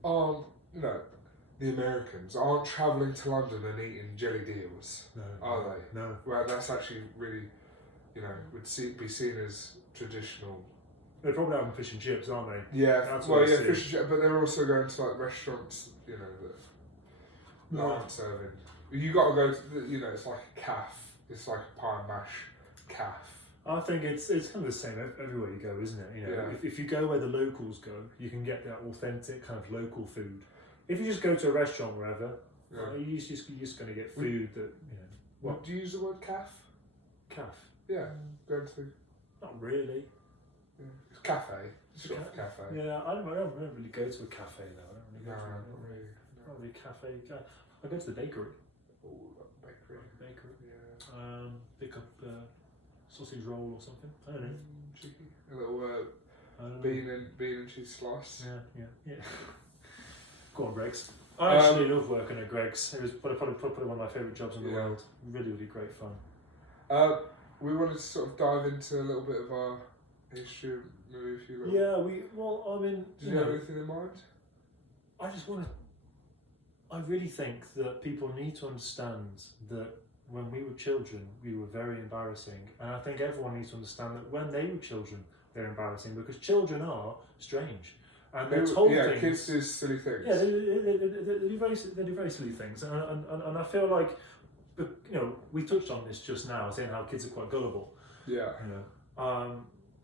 aren't, you know, the Americans aren't travelling to London and eating jelly deals, are they? No. Well, that's actually really, you know, be seen as traditional. They're probably having fish and chips, aren't they? Yeah, That's well, what I yeah, see. fish and chips, but they're also going to like restaurants, you know, that aren't serving. You got to go to, you know, it's like a calf. It's like a pie and mash calf. I think it's kind of the same everywhere you go, isn't it? You know, Yeah. if you go where the locals go, you can get that authentic kind of local food. If you just go to a restaurant wherever, you're just going to get food that, you know. What? Do you use the word calf? Calf? Yeah, going to. Not really. Yeah. It's cafe. It's a cafe. Yeah, I don't really go to a cafe though. No, Not really cafe. I go to the bakery. Oh, bakery. Yeah. Pick up sausage roll or something. I don't know. Cheeky. A little bean and cheese slice. Yeah. Go on, Greg's. I actually love working at Greg's. It was probably one of my favourite jobs in the world. Really, really great fun. We wanted to sort of dive into a little bit of our history, maybe a few little. Yeah, I mean, Did you have anything in mind? I really think that people need to understand that when we were children, we were very embarrassing. And I think everyone needs to understand that when they were children, they're embarrassing because children are strange. And they're told things. Kids do silly things. Yeah, they do very silly things. And I feel like, you know, we touched on this just now, saying how kids are quite gullible. Yeah. You know,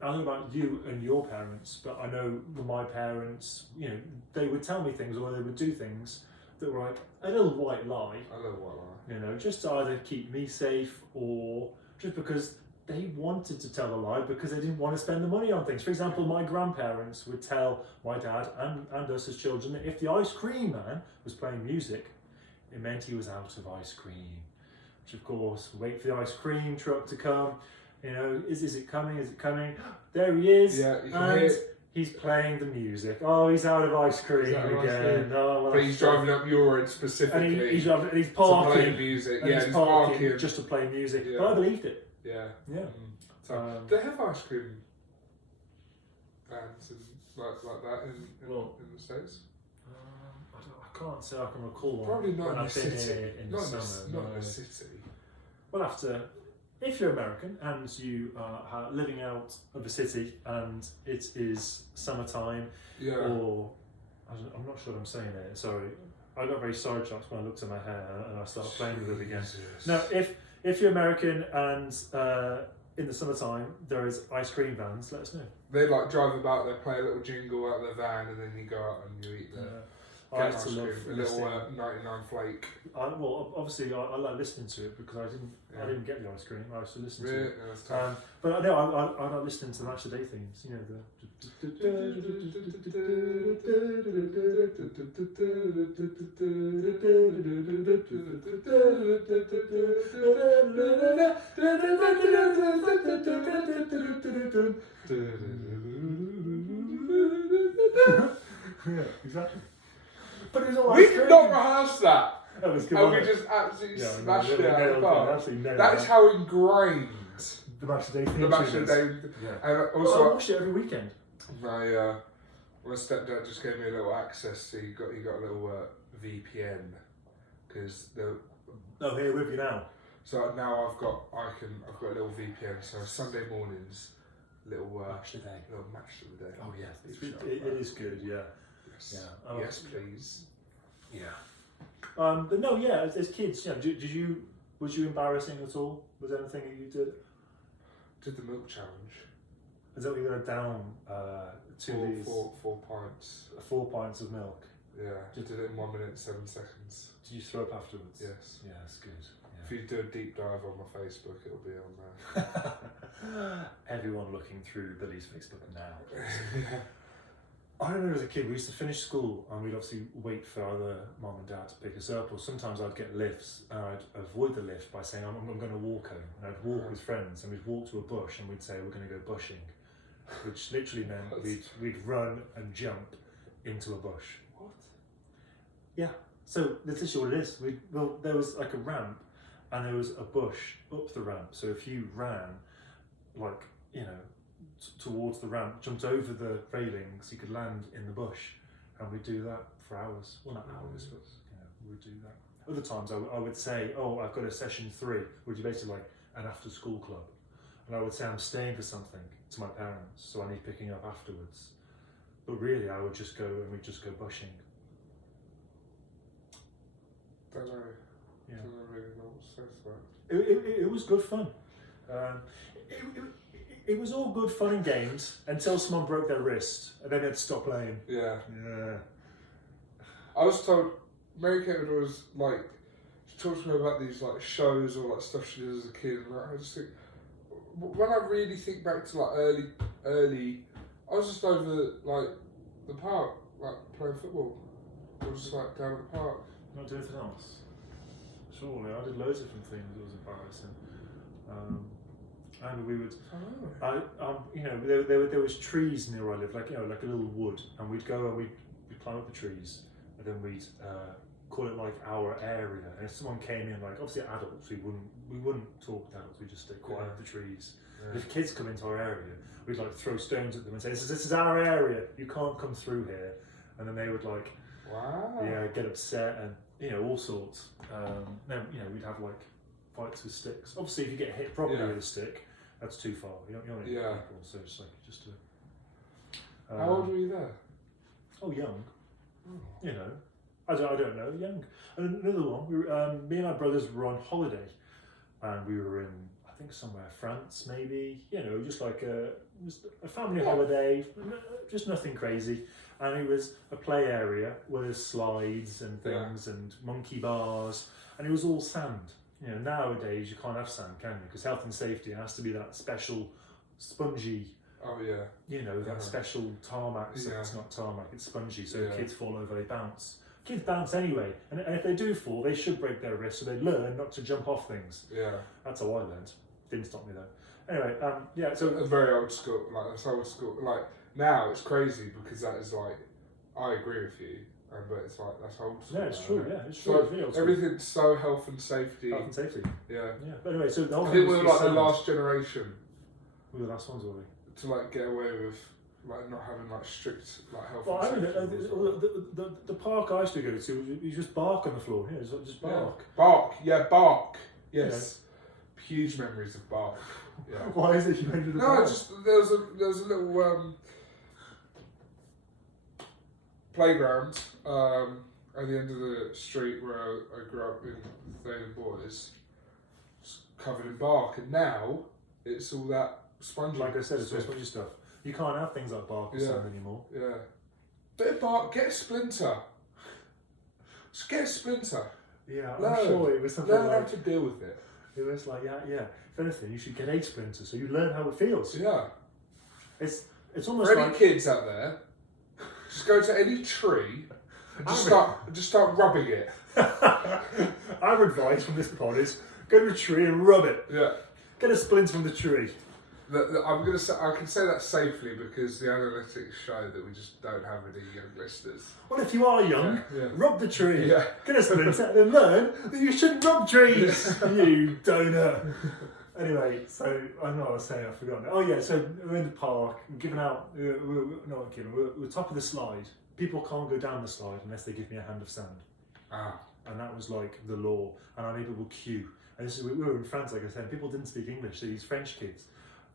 I don't know about you and your parents, but I know my parents, you know, they would tell me things or they would do things that were like a little white lie. A little white lie. You know, just to either keep me safe or just because they wanted to tell a lie because they didn't want to spend the money on things. For example, my grandparents would tell my dad and us as children that if the ice cream man was playing music, it meant he was out of ice cream. Which of course, wait for the ice cream truck to come. You know, is it coming? Is it coming? There he is. Yeah, you can and hear it. He's playing the music. Oh, he's out of ice cream again. Oh, but he's driving up your road specifically. And he's parking. To play music. And he's parking just to play music. Yeah. But I believed it. Yeah. Yeah. So, do they have ice cream vans and like that in the States? I can't say I can recall one. Probably not in the city. In the summer. Not in the city. We'll have to. If you're American and you are living out of a city and it is summertime, or I'm not sure what I'm saying here. Sorry, I got very sidetracked when I looked at my hair and I started playing with it again. No, if you're American and in the summertime there is ice cream vans, let us know. They like drive about, they play a little jingle out of their van, and then you go out and you eat the ice cream, a little 99 flake. Well, obviously I like listening to it because I didn't get the ice cream. I used to listen to it. No, that's tough. But I know I like listening to Match of the Day themes. You know yeah, exactly. But it was all we did not rehearse that. That was good. And we just absolutely smashed it out of the park. That That is how ingrained the Match of the Day theme. the Match of the Day. Yeah. And also, I watched it every weekend. my stepdad just gave me a little access. So he got a little VPN because the. Oh, here with you now. So now I've got a little VPN. So Sunday mornings, little Match of the Day. Little Match of the Day. Oh yeah, it is good. Yeah. Yes. Yeah. Yes, please. Yeah. But no, yeah. As kids, was you embarrassing at all? Was there anything that you did? Did the milk challenge. Is that what you went down to four pints. 4 pints of milk? Yeah. Did it in 1 minute and 7 seconds. Did you throw up afterwards? Yes. Yeah, that's good. Yeah. If you do a deep dive on my Facebook, it'll be on there. Everyone looking through Billy's Facebook now. I remember as a kid, we used to finish school and we'd obviously wait for either mum and dad to pick us up, or sometimes I'd get lifts and I'd avoid the lift by saying, I'm going to walk home. And I'd walk with friends and we'd walk to a bush and we'd say, we're going to go bushing, which literally meant we'd run and jump into a bush. What? Yeah. So this is what it is. There was like a ramp, and there was a bush up the ramp. So if you ran, like towards the ramp, jumped over the railings, you could land in the bush, and we'd do that for hours. Well, not hours, but we'd do that. Other times I would say, oh, I've got a session 3, which is basically like an after-school club, and I would say I'm staying for something to my parents, so I need picking up afterwards. But really, I would just go and we'd just go bushing. Don't know. Yeah. Don't really know what to say to that. It was good fun. It was all good fun and games until someone broke their wrist, and then they'd stop playing. Yeah. Yeah. I was told, Mary Kate would always like, she talked to me about these like shows or like stuff she did as a kid, and I just think, when I really think back to like early, I was just over like the park, like playing football. I was just like down at the park. Not doing anything else? Surely, I did loads of different things. It was embarrassing. And we would, there was trees near where I lived, like like a little wood, and we'd go and we'd climb up the trees, and then we'd call it like our area. And if someone came in, like obviously adults, we wouldn't talk to adults. We'd just stay quiet up the trees. Yeah. If kids come into our area, we'd like throw stones at them and say, "This is our area. You can't come through here." And then they would like, get upset and all sorts. Then we'd have like fights with sticks. Obviously, if you get hit properly with a stick, that's too far. You don't hit people. So it's like just to. How old were you there? Oh, young. I don't know, young. And another one, me and my brothers were on holiday, and we were in, I think, somewhere, France maybe, just like a family holiday, just nothing crazy. And it was a play area where there's slides and things and monkey bars, and it was all sand. Nowadays you can't have sand, can you? Because health and safety, it has to be that special spongy. Oh yeah. That special tarmac. So it's not tarmac, it's spongy. So kids fall over, they bounce. Kids bounce anyway, and if they do fall, they should break their wrist, so they learn not to jump off things. Yeah. That's how I learned. Didn't stop me though. Anyway, so a very old school. Like that's old school. Like now it's crazy because that is like, I agree with you. But it's like, that's old school. Yeah, it's true, it's true. So it's really old school. Everything's so health and safety. Health and safety. Yeah. But anyway, so the whole I think we were like the last generation. We were the last ones, were we? To like get away with like not having like strict like health and safety. The park I used to go to, you just bark on the floor. Yeah, just bark. Yeah. Bark. Yes. Huge memories of bark. Yeah. Why is it you made it a bark? Just there was a little playground at the end of the street where I grew up in Thane Boys, covered in bark, and now it's all that spongy. Like I said, it's all spongy stuff. You can't have things like bark or sand anymore. Yeah. Bit of bark, get a splinter. Just get a splinter. Yeah, I'm sure it was something learn how to deal with it. It was like, if anything, you should get a splinter so you learn how it feels. Yeah. It's almost for like... any kids out there, just go to any tree and just start rubbing it. Our advice from this pod is go to a tree and rub it. Yeah. Get a splint from the tree. I'm gonna say, I can say that safely because the analytics show that we just don't have any young listeners. Well, if you are young, rub the tree. Yeah. Get a splint and learn that you shouldn't rub trees. You donut. Anyway, so I know what I was saying, I've forgotten. Oh yeah, so we're in the park, giving out, we're top of the slide. People can't go down the slide unless they give me a hand of sand. And that was like the law. And I made people queue. And we were in France, like I said, and people didn't speak English, so these French kids.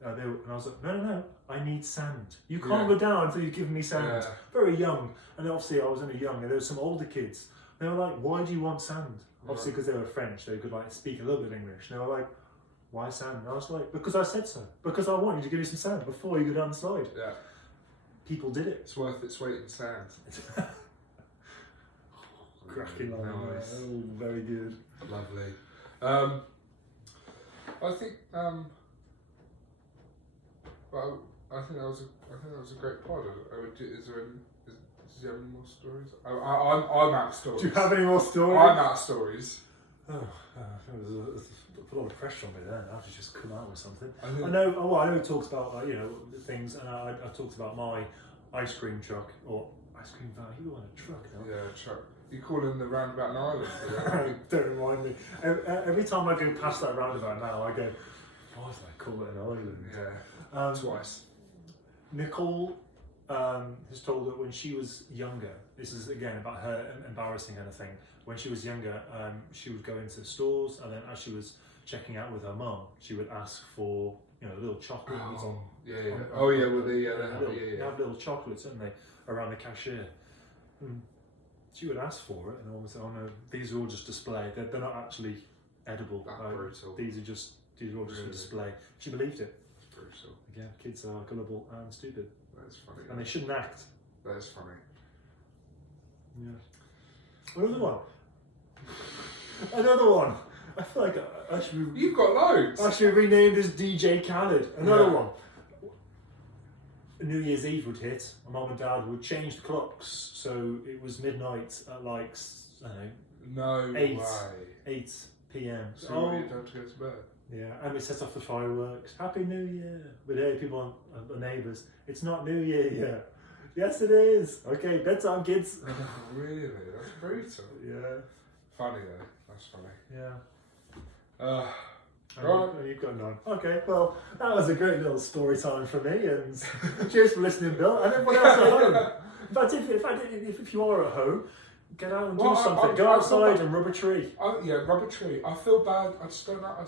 And I was like, no, I need sand. You can't go down until you give me sand. Yeah. Very young. And obviously I was only young, and there were some older kids. They were like, why do you want sand? Obviously because they were French, they could like speak a little bit of English. And they were like, why sand? And I was like, because I said so. Because I want you to give me some sand before you go down the slide. Yeah. People did it. It's worth its weight in sand. Cracking line. Nice. Oh, very good. Lovely. I think that was a great pod. Does you have any more stories? I'm out of stories. Do you have any more stories? I'm out of stories. Put a lot of pressure on me there. I have to just come out with something. I know. He talks about things, and I talked about my ice cream truck, or ice cream van. You go on a truck now. Yeah, truck. You call in the roundabout an island. Don't remind me. Every time I go past that roundabout now, I go, why did I call it an island? Yeah. Twice. Nicole has told that when she was younger, this is again about her embarrassing kind of thing. When she was younger, she would go into stores, and then as she was checking out with her mum, she would ask for little chocolates. They have little chocolates, don't they, around the cashier. She would ask for it, and I would say, "Oh no, these are all just display. They're not actually edible. Brutal. These are all just for display." She believed it. That's brutal. Again, kids are gullible and stupid. That's funny. And they shouldn't act. That is funny. Yeah. Another one. Another one. I feel like I should. You've got loads. I should be renamed as DJ Khaled. Another one. New Year's Eve would hit. My mum and dad would change the clocks, so it was midnight at like I don't know. No 8 p.m. So you don't have to go to bed. Yeah, and we set off the fireworks. Happy New Year. We'd hear people on the neighbours. It's not New Year yet. Yes, it is. Okay, bedtime, kids. Really? That's brutal. Yeah. Funny though. That's funny. Yeah. Right. You've got none. Okay, well, that was a great little story time for me, and cheers for listening, Bill, and everyone else at home. In fact, if you are at home, get out and do something. Go outside and rub a tree. Rub a tree. I feel bad. I just don't know.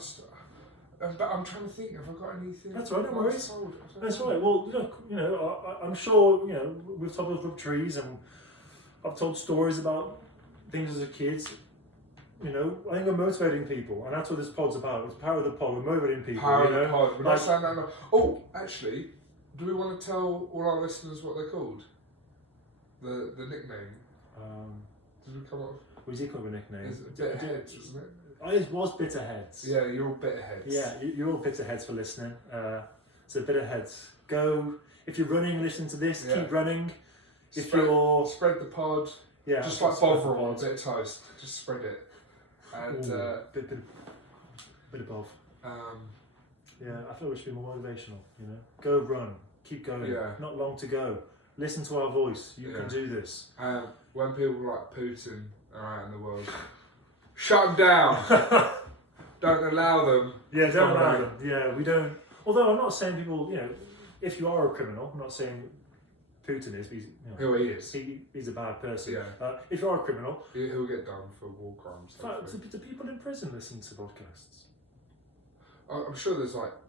But I'm trying to think. Have I got anything? That's right. Don't worry. That's right. Well, look, I'm sure we've told us rub trees, and I've told stories about things as a kid. I think we're motivating people, and that's what this pod's about. It's power of the pod. We're motivating people. Power of the pod. We're not saying that. Oh, actually, do we want to tell all our listeners what they're called? The nickname. Did we come up? Was he called a nickname? It's Bitterheads, wasn't it? Oh, it was Bitterheads. Yeah, you're all Bitterheads. Yeah, you're all Bitterheads for listening. So Bitterheads, go. If you're running, listen to this. Keep running. Spread the pod. Yeah, just like Bovril, a bit of toast. Just spread it. And bit above. Yeah, I feel we should be more motivational. Go run, keep going. Yeah. Not long to go. Listen to our voice. You can do this. When people like Putin are out in the world, shut them down. Don't allow them. Yeah, don't allow them. Yeah, we don't. Although I'm not saying people. If you are a criminal, I'm not saying Putin is. Who he is. He's a bad person. Yeah. If you are a criminal, he'll get done for war crimes. Do people in prison listen to podcasts? I'm sure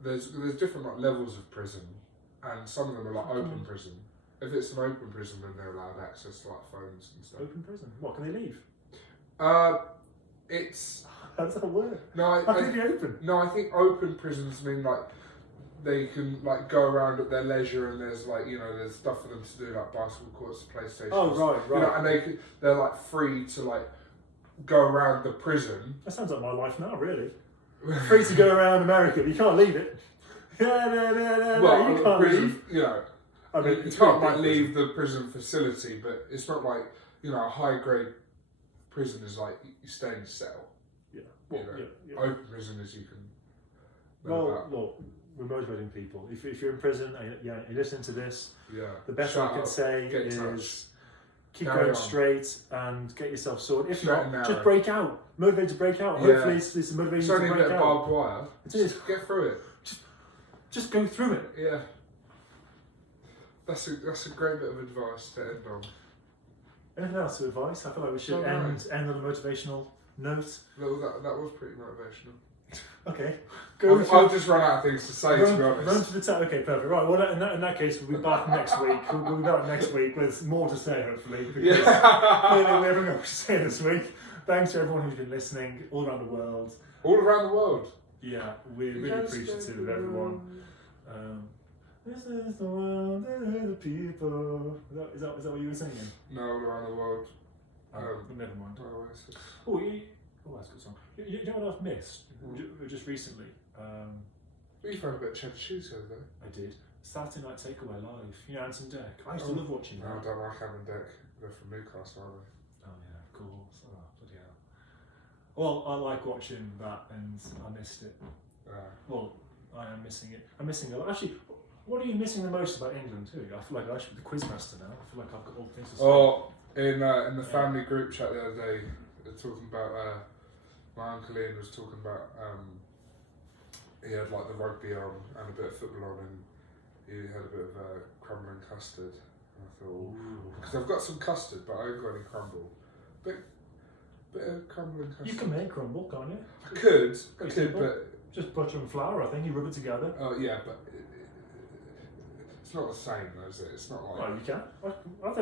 there's different levels of prison, and some of them are open prison. If it's an open prison, then they're allowed access to phones and stuff. Open prison? What, can they leave? It's. How does that work? No, How can it be open? No, I think open prisons mean they can go around at their leisure, and there's there's stuff for them to do, like basketball courts, PlayStation. Oh right. And they're free to go around the prison. That sounds like my life now, really. Free to go around America, but you can't leave it. Well, you can't leave. I mean, you can't leave the prison facility, but it's not a high grade prison is you stay in a cell. Yeah. Open prison is you can. Look, we're motivating people. If you're in prison, you're listening to this. Yeah. The best I can say is keep going straight and get yourself sorted. If not, just break out. Motivate to break out. Hopefully, it's motivating you to break out. It's only a bit of barbed wire. Just get through it. Just go through it. Yeah. That's a great bit of advice to end on. Anything else to advice? I feel like we should end on a motivational note. No, that was pretty motivational. Okay. I'll just run out of things to say, to be honest. Run to the top. Okay, perfect. Right, well, in that case, we'll be back next week. We'll be back next week with more to say, hopefully. Because clearly we haven't got much to say this week. Thanks to everyone who's been listening all around the world. All around the world? Yeah, we're really appreciative of everyone. This is the world, these are the people. Is that what you were singing? No, all around the world. Never mind. Oasis. That's a good song. You know what I've missed? Just recently. You found a bit of Cheddar Cheese the other day. I did. Saturday Night Takeaway Live. Anton Deck. I used to love watching that. No, I don't like Anton Deck. They're from Newcastle, aren't they? Oh yeah, of course. Oh, bloody hell. Well, I like watching that, and I missed it. Well, I am missing it. I'm missing a lot. Actually, What are you missing the most about England too? I feel like I should be the quizmaster now. I feel like I've got all the things to say. Oh, in the family group chat the other day, they're talking about my uncle Ian was talking about he had like the rugby on and a bit of football on, and he had a bit of crumble and custard. And I thought, because I've got some custard, but I ain't got any crumble. Bit of crumble and custard. You can make crumble, can't you? I could, simple. but Just butter and flour. I think you rub it together. oh yeah, but it's not the same, though, is it? It's not like. Oh, you can.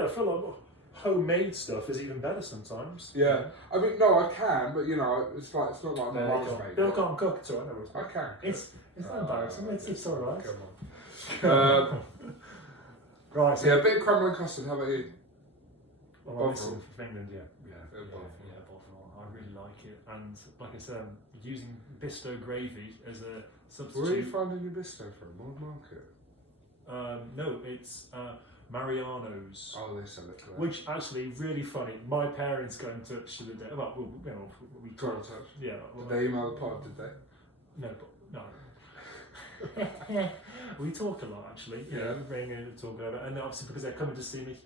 I feel like homemade stuff is even better sometimes. Yeah, I mean, no, I can, but you know, it's not like my mum's made. Bill can't cook. It's alright. I can. It's not embarrassing. It's alright. Come on. Right. So yeah, a bit of crumble and custard. How about you? well, I'm missing from England. Yeah. Bovril. I really like it, and like I said, using Bisto gravy as a substitute. Where are you finding your Bisto from? World Market? No, it's Mariano's. Oh, they sell it. Which actually really funny. My parents got in touch the other day. Well, you know, we Got in touch. Yeah. Did they email the pod? Did they? No. We talk a lot actually. Yeah. Ring and talk about it, and obviously because they're coming to see me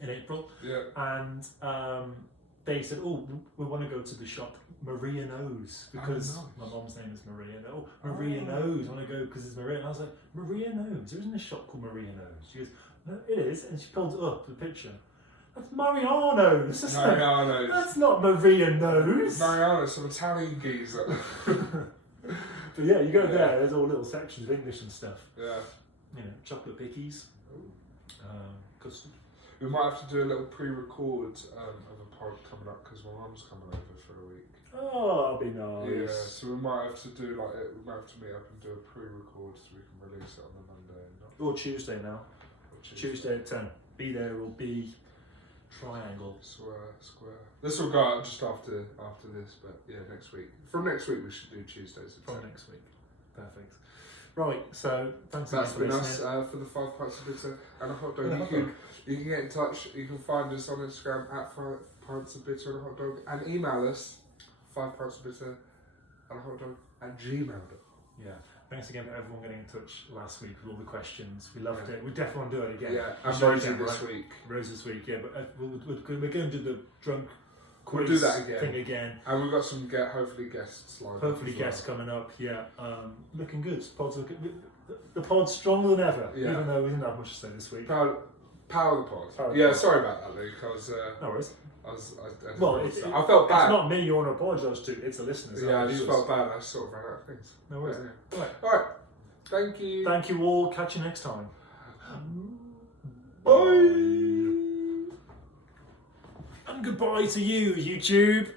in April. Yeah. And they said, "Oh, we want to go to the shop Maria Knows because nice. my mom's name is Maria. Oh, Maria Knows. I want to go because it's Maria." And I was like, "Maria Knows? There isn't a shop called Maria Knows." She goes, "No, it is." And she pulled it up the picture. That's Mariano's. That's not Maria Knows. Mariano's, some Italian geezer. But yeah, you go there. There's all little sections of English and stuff. Yeah. You know, chocolate bickies, custard. We might have to do a little pre-record of a pod coming up because my mum's coming over for a week. Oh, that'll be nice. Yeah, so we might have to do like it. We might have to meet up and do a pre-record so we can release it on the Monday. Or Tuesday now. Tuesday at 10. Be there or be triangle. Square. This will go out just after this, but yeah, next week. From next week we should do Tuesdays at 10. From next week. Perfect. Right, so thanks That's for been listening. us for the 5 Pints of Bitter and a Hot Dog. You can get in touch. You can find us on Instagram at 5 Pints of Bitter and a Hot Dog, and email us 5 Pints of Bitter and a Hot Dog at gmail.com. Yeah. Thanks again for everyone getting in touch last week with all the questions. We loved it. We definitely want to do it again. Yeah, and Show Rosie again, this right? week. Rose this week, yeah. But we're going to do the drunk quiz We'll do that again. thing again. And we've got some hopefully guests lined up. Hopefully guests coming up, yeah. Looking good. The pod's stronger than ever, even though we didn't have much to say this week. Power of the pod. Power Yeah, pod. sorry about that, Luke. No worries. I felt bad. It's not me you want to apologise to, it's the listeners. Yeah, I just felt bad. I sort of ran out of things. No worries. Yeah. Alright. Thank you. Thank you all. Catch you next time. Bye. And goodbye to you, YouTube.